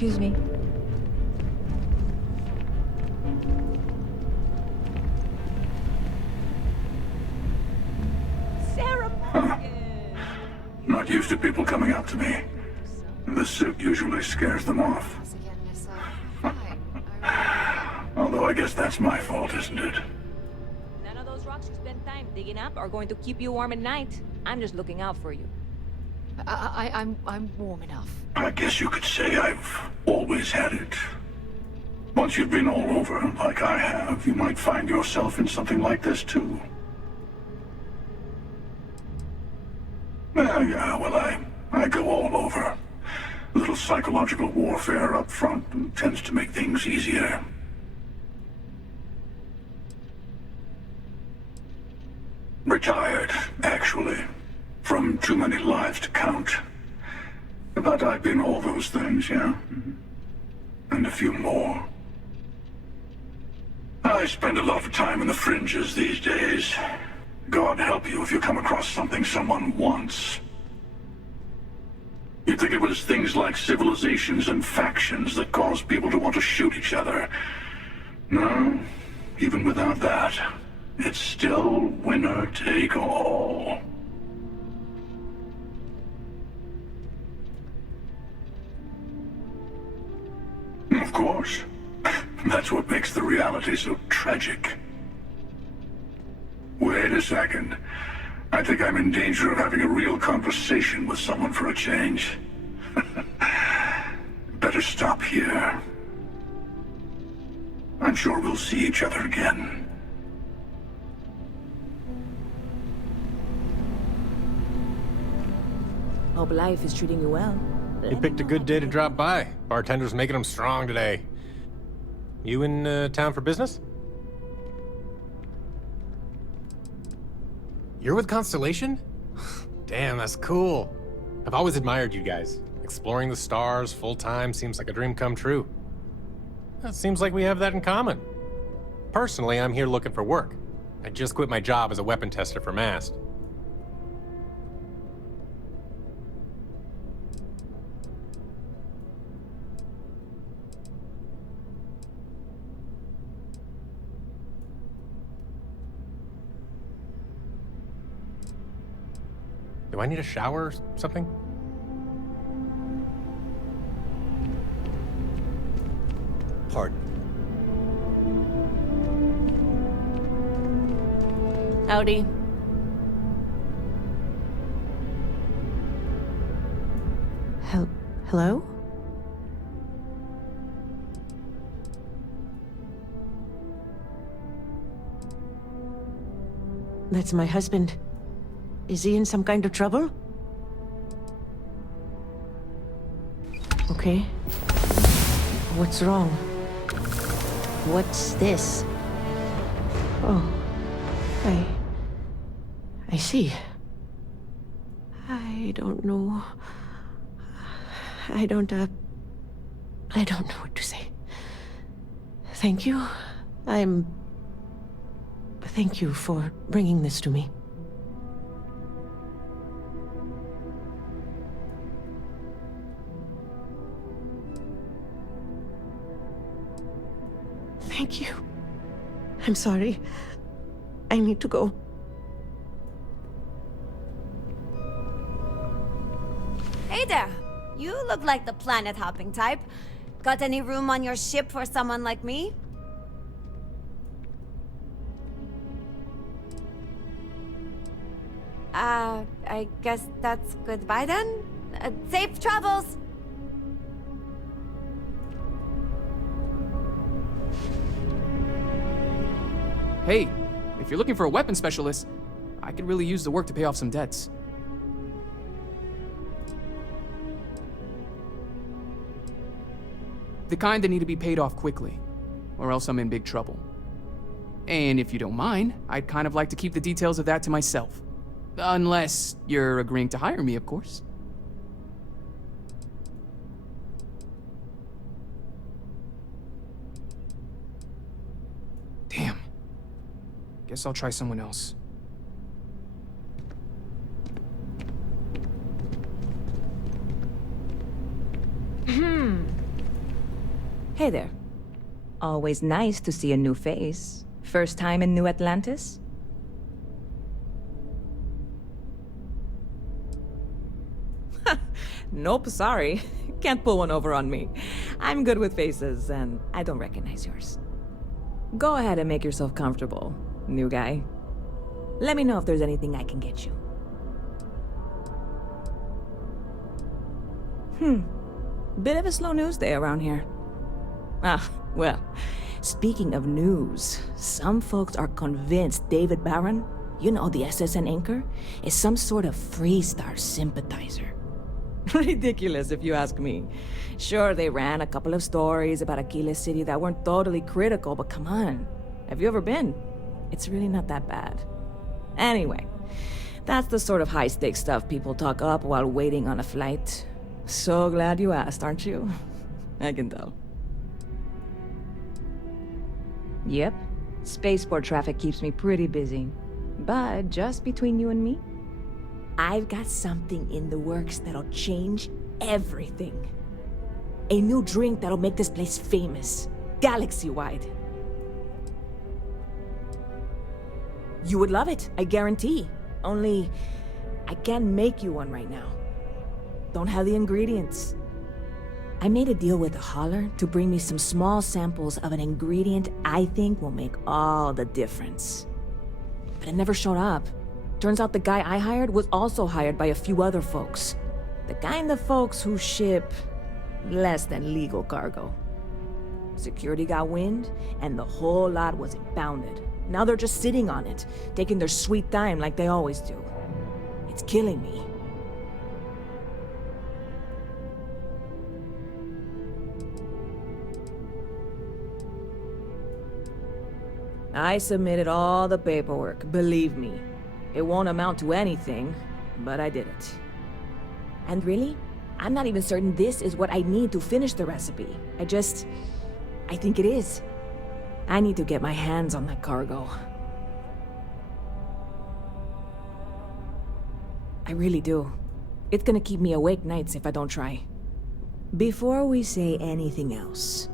Excuse me. Sarah Morgan! Not used to people coming up to me. The suit usually scares them off. Although I guess that's my fault, isn't it? None of those rocks you spend time digging up are going to keep you warm at night. I'm just looking out for you. I'm warm enough. I guess you could say I've always had it. Once you've been all over, like I have, you might find yourself in something like this too. Well, I go all over. A little psychological warfare up front tends to make things easier. Retired, actually. From too many lives to count. But I've been all those things, yeah? And a few more. I spend a lot of time in the fringes these days. God help you if you come across something someone wants. You'd think it was things like civilizations and factions that cause people to want to shoot each other. No, even without that, it's still winner take all. Of course. That's what makes the reality so tragic. Wait a second. I think I'm in danger of having a real conversation with someone for a change. Better stop here. I'm sure we'll see each other again. Hope life is treating you well. You picked a good day to drop by. Bartender's making them strong today. You in town for business? You're with Constellation? Damn, that's cool. I've always admired you guys. Exploring the stars full-time seems like a dream come true. It seems like we have that in common. Personally, I'm here looking for work. I just quit my job as a weapon tester for Mast. Do I need a shower or something? Pardon. Howdy. Hello? That's my husband. Is he in some kind of trouble? Okay. What's wrong? What's this? Oh. I see. I don't know. I don't know what to say. Thank you. Thank you for bringing this to me. Thank you. I'm sorry. I need to go. Hey there! You look like the planet-hopping type. Got any room on your ship for someone like me? I guess that's goodbye then? Safe travels! Hey, if you're looking for a weapon specialist, I could really use the work to pay off some debts. The kind that need to be paid off quickly, or else I'm in big trouble. And if you don't mind, I'd kind of like to keep the details of that to myself. Unless you're agreeing to hire me, of course. Damn. Guess I'll try someone else. Hey there. Always nice to see a new face. First time in New Atlantis? Nope, sorry. Can't pull one over on me. I'm good with faces, and I don't recognize yours. Go ahead and make yourself comfortable, new guy. Let me know if there's anything I can get you. Bit of a slow news day around here. Ah, well, speaking of news, some folks are convinced David Barron, you know, the SSN anchor, is some sort of Freestar sympathizer. Ridiculous, if you ask me. Sure, they ran a couple of stories about Aquila City that weren't totally critical, but come on. Have you ever been? It's really not that bad. Anyway, that's the sort of high-stakes stuff people talk up while waiting on a flight. So glad you asked, aren't you? I can tell. Yep. Spaceport traffic keeps me pretty busy. But just between you and me, I've got something in the works that'll change everything. A new drink that'll make this place famous, galaxy-wide. You would love it, I guarantee. Only, I can't make you one right now. Don't have the ingredients. I made a deal with a hauler to bring me some small samples of an ingredient I think will make all the difference. But it never showed up. Turns out the guy I hired was also hired by a few other folks. The kind of folks who ship less than legal cargo. Security got wind, and the whole lot was impounded. Now they're just sitting on it, taking their sweet time like they always do. It's killing me. I submitted all the paperwork, believe me. It won't amount to anything, but I did it. And really, I'm not even certain this is what I need to finish the recipe. I think it is. I need to get my hands on that cargo. I really do. It's gonna keep me awake nights if I don't try. Before we say anything else,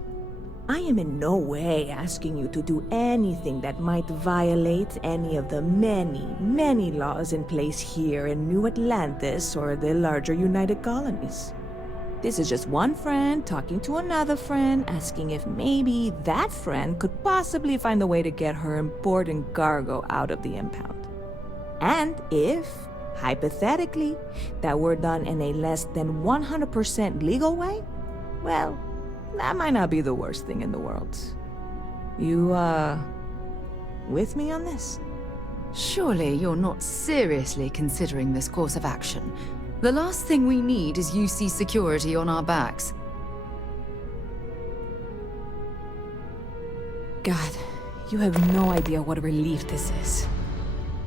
I am in no way asking you to do anything that might violate any of the many, many laws in place here in New Atlantis or the larger United Colonies. This is just one friend talking to another friend, asking if maybe that friend could possibly find a way to get her important cargo out of the impound. And if, hypothetically, that were done in a less than 100% legal way, well, that might not be the worst thing in the world. You, with me on this? Surely you're not seriously considering this course of action. The last thing we need is UC security on our backs. God, you have no idea what a relief this is.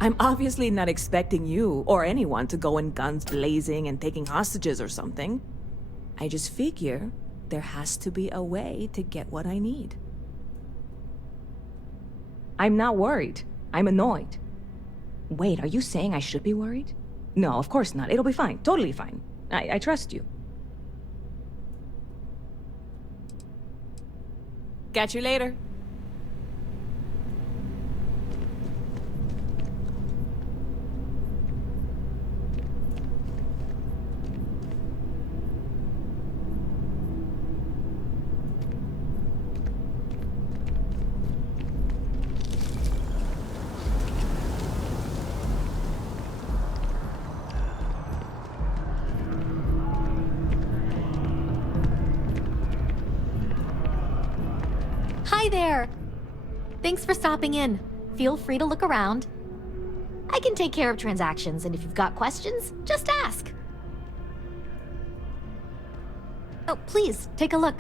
I'm obviously not expecting you or anyone to go in guns blazing and taking hostages or something. I just figure there has to be a way to get what I need. I'm not worried. I'm annoyed. Wait, are you saying I should be worried? No, of course not. It'll be fine. Totally fine. I trust you. Catch you later. Hi there! Thanks for stopping in. Feel free to look around. I can take care of transactions, and if you've got questions, just ask. Oh, please, take a look.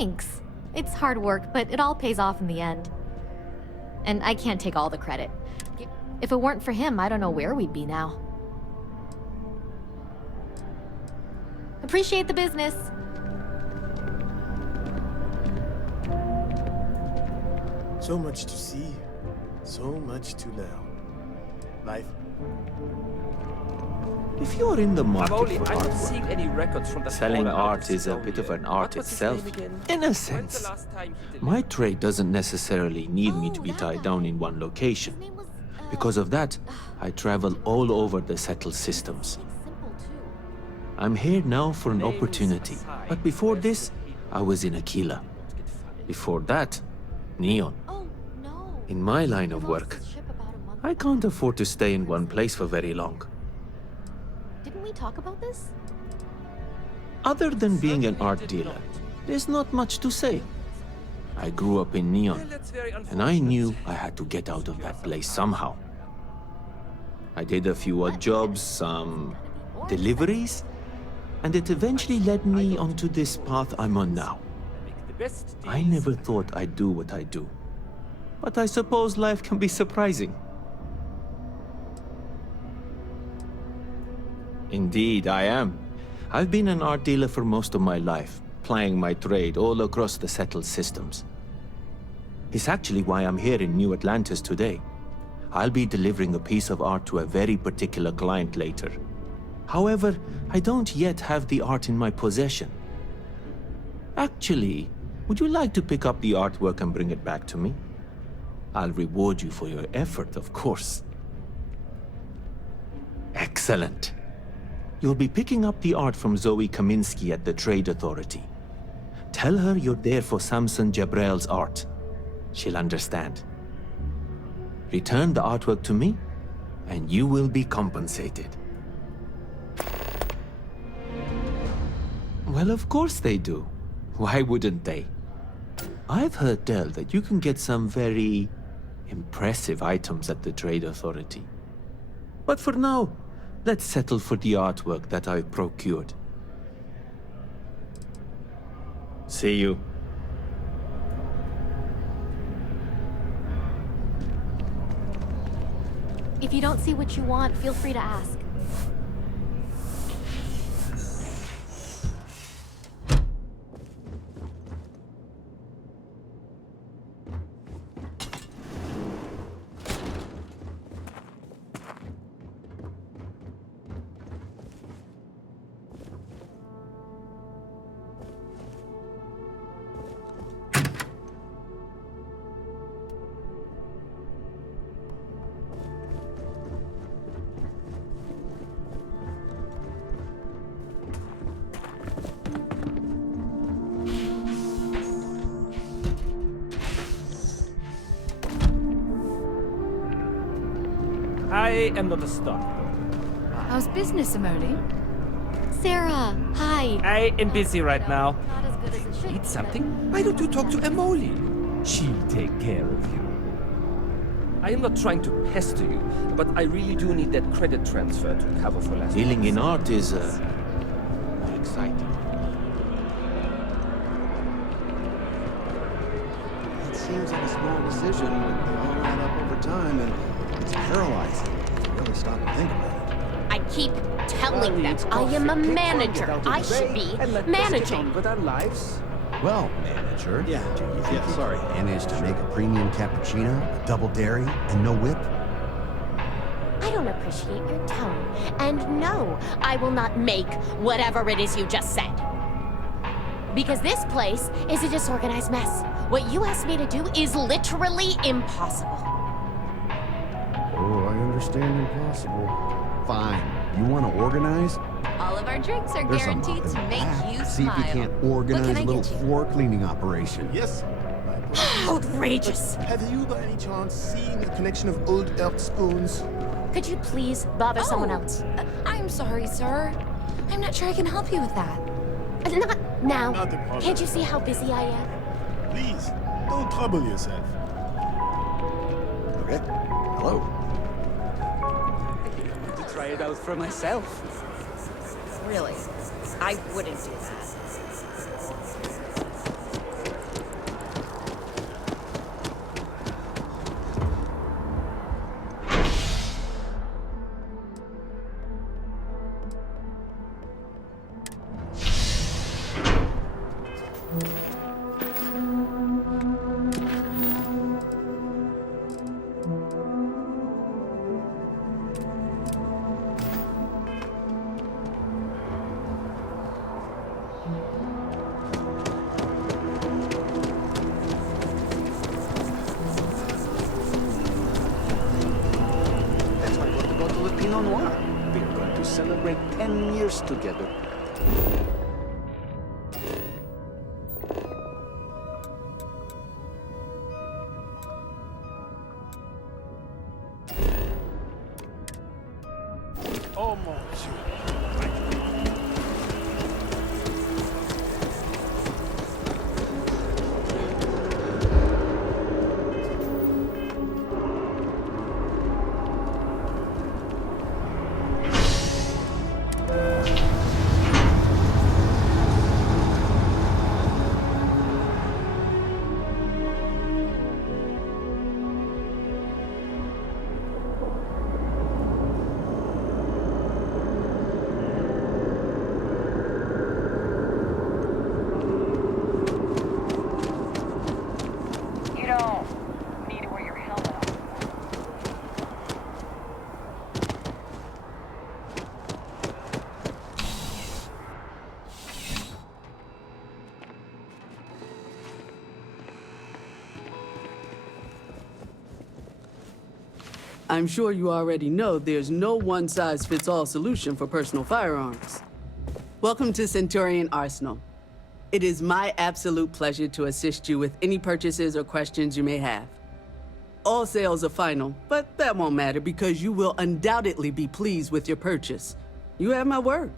Thanks. It's hard work, but it all pays off in the end. And I can't take all the credit. If it weren't for him, I don't know where we'd be now. Appreciate the business. So much to see, so much to learn. Life. If you're in the market I'm for not artwork, seeing any records from the selling fall art artists is a around bit of here. an art What was his itself, name again? in a When's sense. the last time he did My it? trade doesn't necessarily need me to be Oh, that tied guy. down in one location. His name was, Because of that, I travel all over the settled systems. simple too. I'm here now for an Names opportunity, aside, but before where's this, the people? I was in Aquila. Before that, Neon. Oh, no. In my line He of lost work, his ship about a month I ago. can't afford to stay in one place for very long. Didn't we talk about this? Other than being an Certainly art did dealer, not. there's not much to say. I grew up in Neon, Well, that's very and I knew unfortunate. I had to get out of that place somehow. I did a few odd jobs, some deliveries, and it eventually led me onto this path I'm on now. Make the best I deals. never thought I'd do what I do. But I suppose life can be surprising. Indeed, I am. I've been an art dealer for most of my life, plying my trade all across the settled systems. It's actually why I'm here in New Atlantis today. I'll be delivering a piece of art to a very particular client later. However, I don't yet have the art in my possession. Actually, would you like to pick up the artwork and bring it back to me? I'll reward you for your effort, of course. Excellent. You'll be picking up the art from Zoe Kaminsky at the Trade Authority. Tell her you're there for Samson Jabrel's art. She'll understand. Return the artwork to me, and you will be compensated. Well, of course they do. Why wouldn't they? I've heard tell that you can get some very impressive items at the Trade Authority. But for now, let's settle for the artwork that I've procured. See you. If you don't see what you want, feel free to ask. I am not a stockbroker. How's business, Amoli? Sarah, hi. I am busy right now. Not as good as it should Eat be, something? Why don't you talk to Emoli? She'll take care of you. I am not trying to pester you, but I really do need that credit transfer to cover for last Dealing month. in art is exciting. It seems like a small decision, but they all add up over time, and it's paralyzing. You really stop and think about it. I keep telling them I am a manager. I should be managing. With our lives. Well, manager, Yeah. do you think you Sorry. managed to make a premium cappuccino, a double dairy, and no whip? I don't appreciate your tone. And no, I will not make whatever it is you just said. Because this place is a disorganized mess. What you asked me to do is literally impossible. Oh, I understand impossible. Fine. You want to organize? All of our drinks are There's some guaranteed to make you See if you smile. can't What organize can I a little get you? floor cleaning operation. Yes. Outrageous! Have you by any chance seen a collection of old elk spoons? Could you please bother someone else? I'm sorry, sir. I'm not sure I can help you with that. Not now. Not impossible. Can't you see how busy I am? Please, don't trouble yourself. Okay. Hello. To try it out for myself. Really, I wouldn't do that. one-on-one. We're going to celebrate 10 years together. Almost. I'm sure you already know there's no one-size-fits-all solution for personal firearms. Welcome to Centurion Arsenal. It is my absolute pleasure to assist you with any purchases or questions you may have. All sales are final, but that won't matter because you will undoubtedly be pleased with your purchase. You have my word.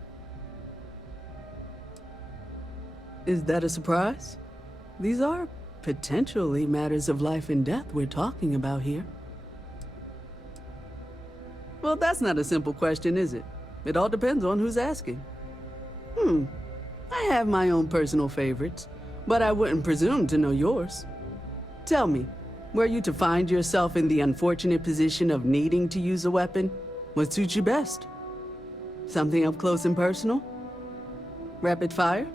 Is that a surprise? These are potentially matters of life and death we're talking about here. Well, that's not a simple question, is it? It all depends on who's asking. I have my own personal favorites, but I wouldn't presume to know yours. Tell me, were you to find yourself in the unfortunate position of needing to use a weapon, what suits you best? Something up close and personal? Rapid fire?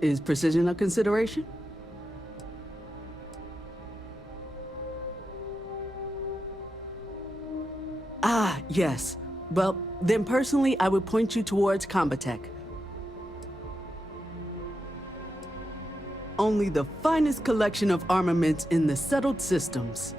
Is precision a consideration? Ah, yes. Well, then personally, I would point you towards Combatech. Only the finest collection of armaments in the settled systems.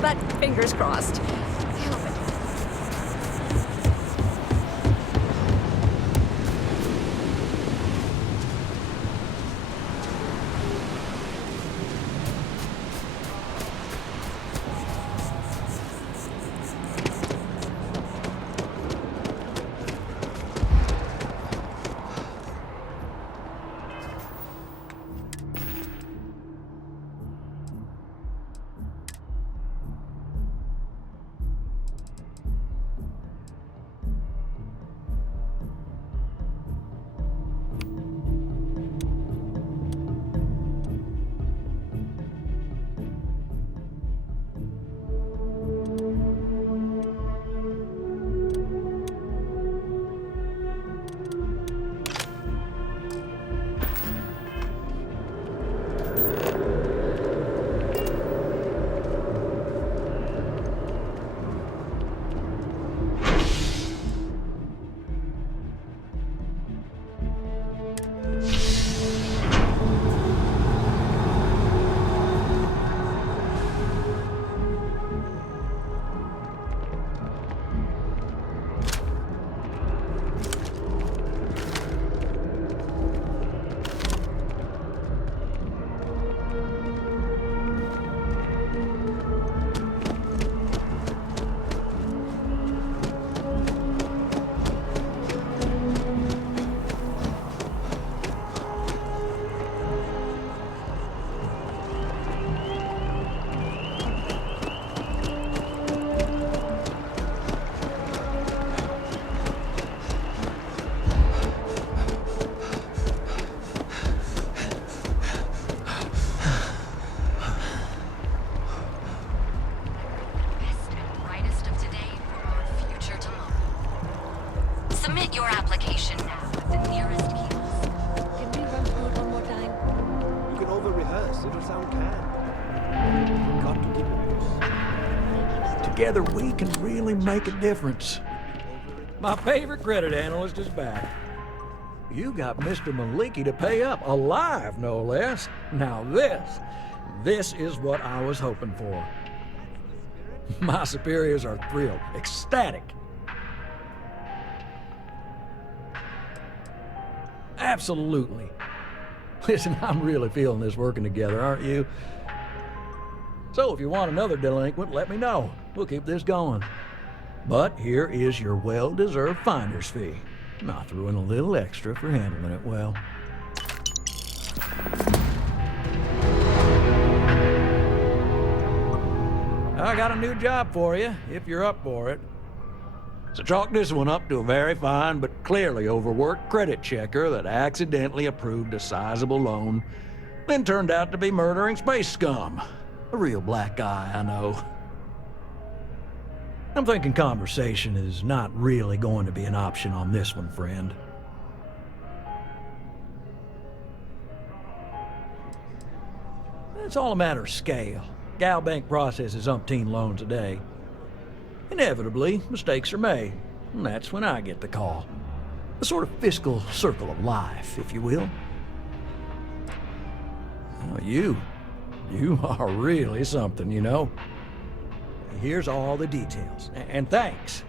But fingers crossed. Consider sound can. Got to keep it loose. Together we can really make a difference. My favorite credit analyst is back. You got Mr. Maliki to pay up, alive no less. Now this is what I was hoping for. My superiors are thrilled, ecstatic. Absolutely. Listen, I'm really feeling this working together, aren't you? So if you want another delinquent, let me know. We'll keep this going. But here is your well-deserved finder's fee. I threw in a little extra for handling it well. I got a new job for you, if you're up for it. So chalk this one up to a very fine but clearly overworked credit checker that accidentally approved a sizable loan, then turned out to be murdering space scum. A real black guy, I know. I'm thinking conversation is not really going to be an option on this one, friend. It's all a matter of scale. Gal Bank processes umpteen loans a day. Inevitably, mistakes are made, and that's when I get the call. A sort of fiscal circle of life, if you will. Oh, you are really something, you know. Here's all the details, and thanks.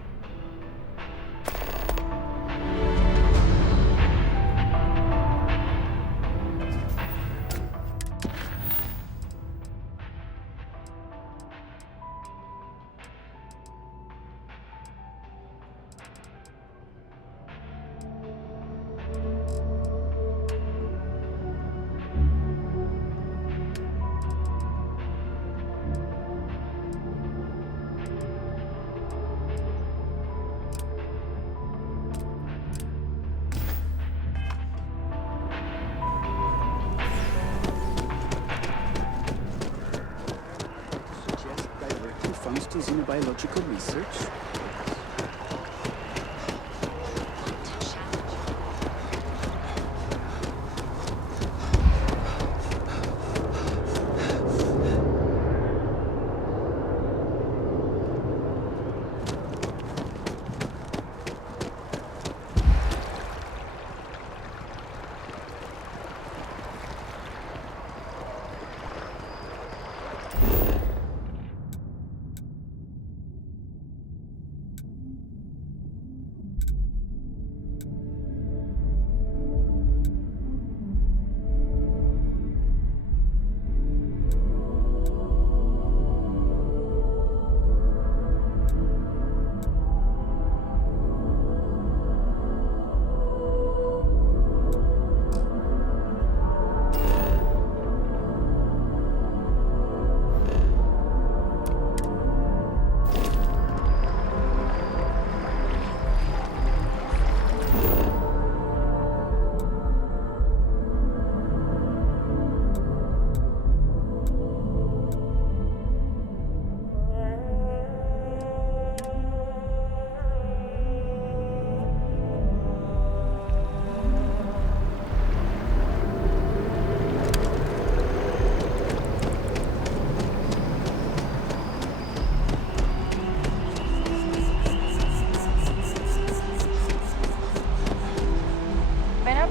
Funds to xenobiological research?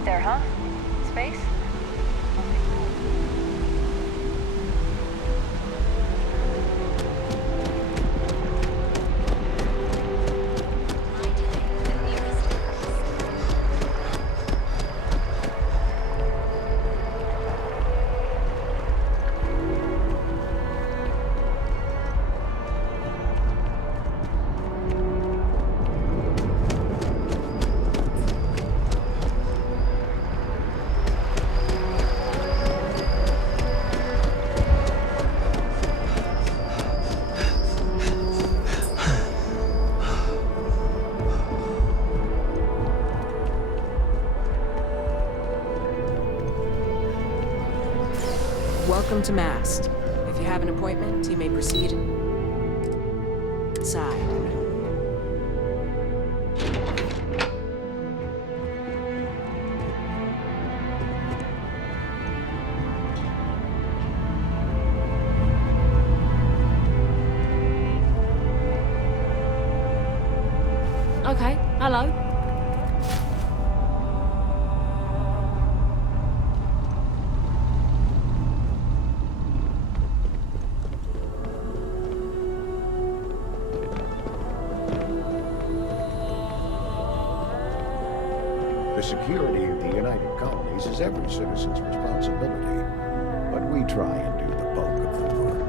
There, huh? Space? Welcome to Mast. If you have an appointment, you may proceed inside. Okay, hello. The security of the United Colonies is every citizen's responsibility, but we try and do the bulk of the work.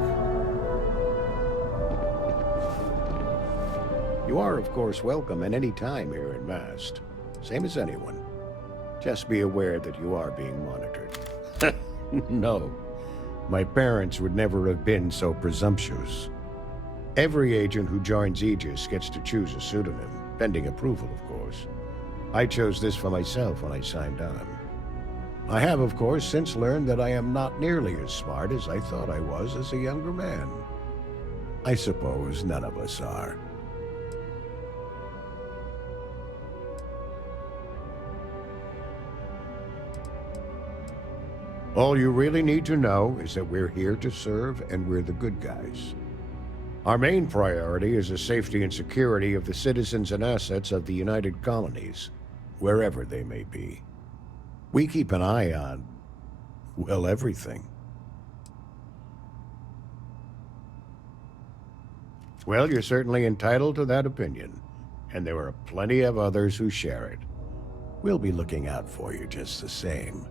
You are, of course, welcome at any time here in Mast, same as anyone. Just be aware that you are being monitored. No, my parents would never have been so presumptuous. Every agent who joins Aegis gets to choose a pseudonym, pending approval, of course. I chose this for myself when I signed on. I have, of course, since learned that I am not nearly as smart as I thought I was as a younger man. I suppose none of us are. All you really need to know is that we're here to serve and we're the good guys. Our main priority is the safety and security of the citizens and assets of the United Colonies, wherever they may be. We keep an eye on, well, everything. Well, you're certainly entitled to that opinion, and there are plenty of others who share it. We'll be looking out for you just the same.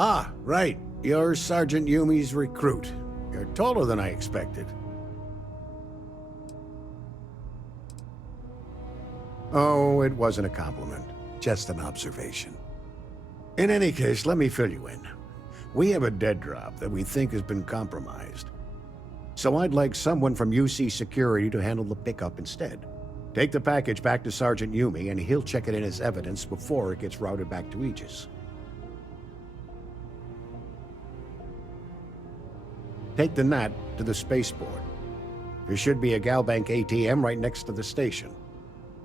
Ah, right. You're Sergeant Yumi's recruit. You're taller than I expected. Oh, it wasn't a compliment. Just an observation. In any case, let me fill you in. We have a dead drop that we think has been compromised. So I'd like someone from UC Security to handle the pickup instead. Take the package back to Sergeant Yumi and he'll check it in as evidence before it gets routed back to Aegis. Take the NAT to the spaceport. There should be a Galbank ATM right next to the station.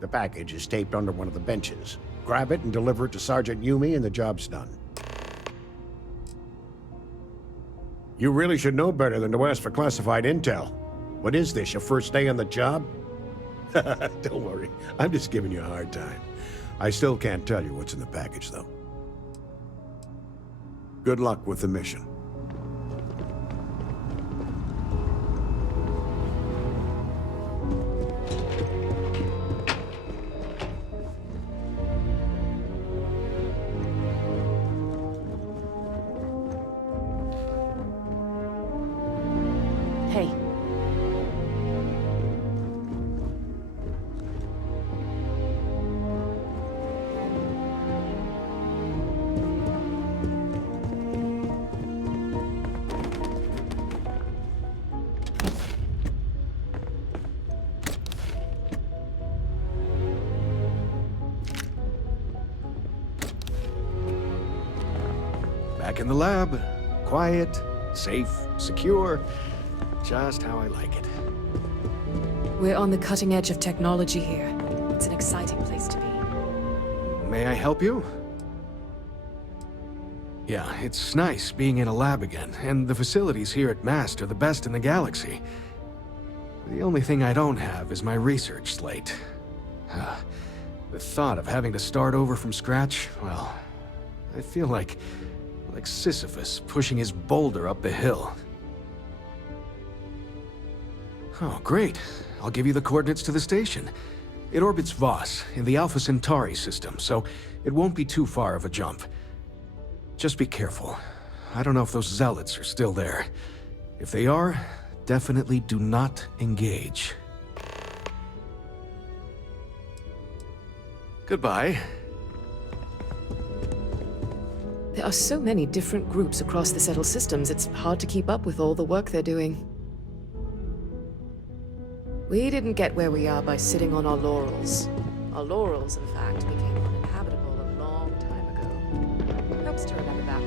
The package is taped under one of the benches. Grab it and deliver it to Sergeant Yumi and the job's done. You really should know better than to ask for classified intel. What is this, your first day on the job? Don't worry, I'm just giving you a hard time. I still can't tell you what's in the package, though. Good luck with the mission. Hey. Back in the lab. Quiet, safe, secure. Just how I like it. We're on the cutting edge of technology here. It's an exciting place to be. May I help you? Yeah, it's nice being in a lab again, and the facilities here at MAST are the best in the galaxy. The only thing I don't have is my research slate. The thought of having to start over from scratch, well, I feel like Sisyphus pushing his boulder up the hill. Oh, great. I'll give you the coordinates to the station. It orbits Voss in the Alpha Centauri system, so it won't be too far of a jump. Just be careful. I don't know if those zealots are still there. If they are, definitely do not engage. Goodbye. There are so many different groups across the settled systems, it's hard to keep up with all the work they're doing. We didn't get where we are by sitting on our laurels. Our laurels, in fact, became uninhabitable a long time ago. Helps to remember that.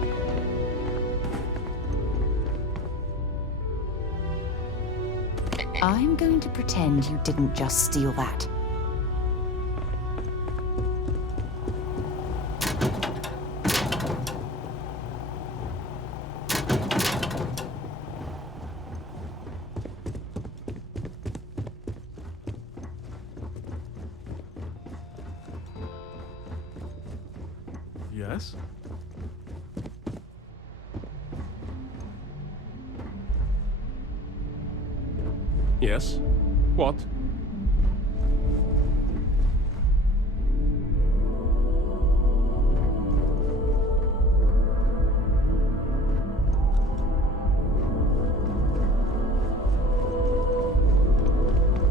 I'm going to pretend you didn't just steal that. Yes? Yes? What?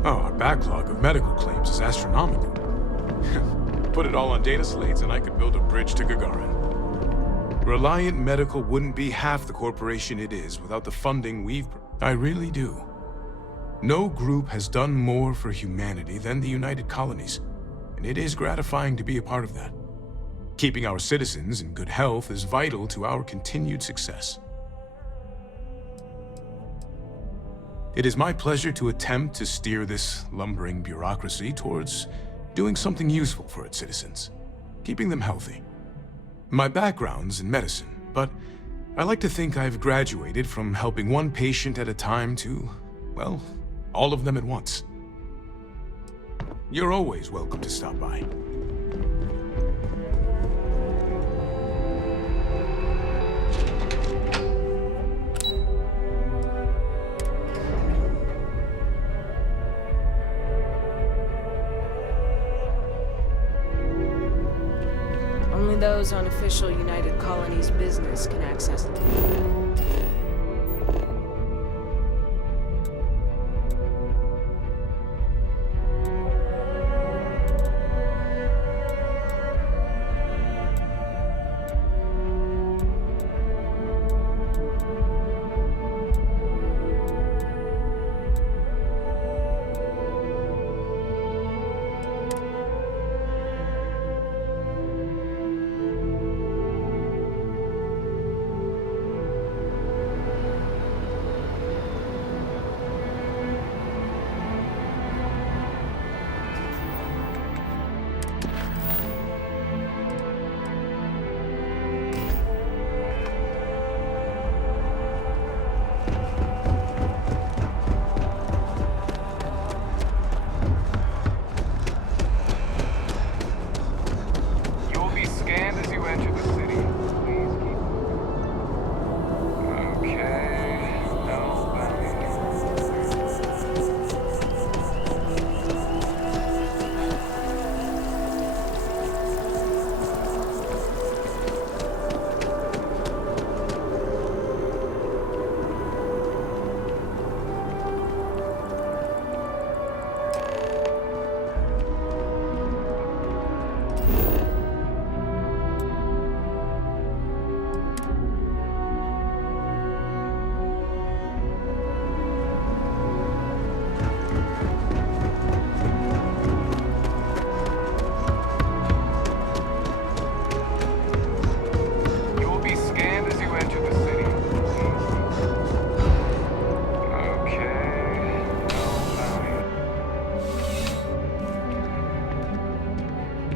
Oh, our backlog of medical claims is astronomical. Put it all on data slates and I could build a bridge to Gagarin. Reliant Medical wouldn't be half the corporation it is without the funding we've... I really do. No group has done more for humanity than the United Colonies, and it is gratifying to be a part of that. Keeping our citizens in good health is vital to our continued success. It is my pleasure to attempt to steer this lumbering bureaucracy towards doing something useful for its citizens, keeping them healthy. My background's in medicine, but I like to think I've graduated from helping one patient at a time to, well, all of them at once. You're always welcome to stop by. Only those on official United Colonies business can access them.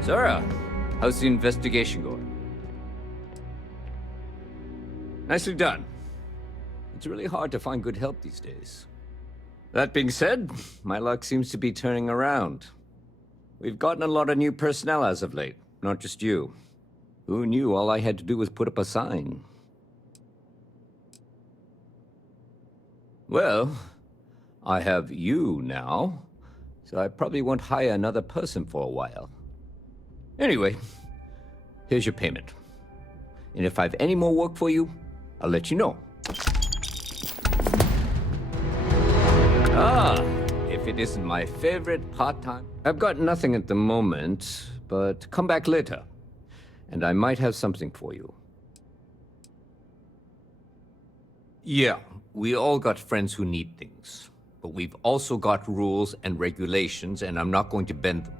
Zara, how's the investigation going? Nicely done. It's really hard to find good help these days. That being said, my luck seems to be turning around. We've gotten a lot of new personnel as of late, not just you. Who knew all I had to do was put up a sign? Well, I have you now, so I probably won't hire another person for a while. Anyway, here's your payment. And if I have any more work for you, I'll let you know. Ah, if it isn't my favorite part-time... I've got nothing at the moment, but come back later, and I might have something for you. Yeah, we all got friends who need things, but we've also got rules and regulations, and I'm not going to bend them.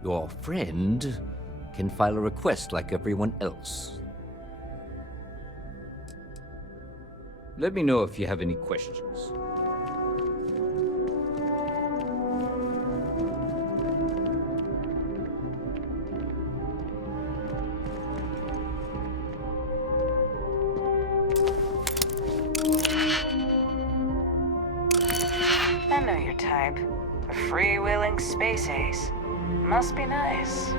Your friend can file a request like everyone else. Let me know if you have any questions. I know your type. A freewheeling space ace. Must be nice.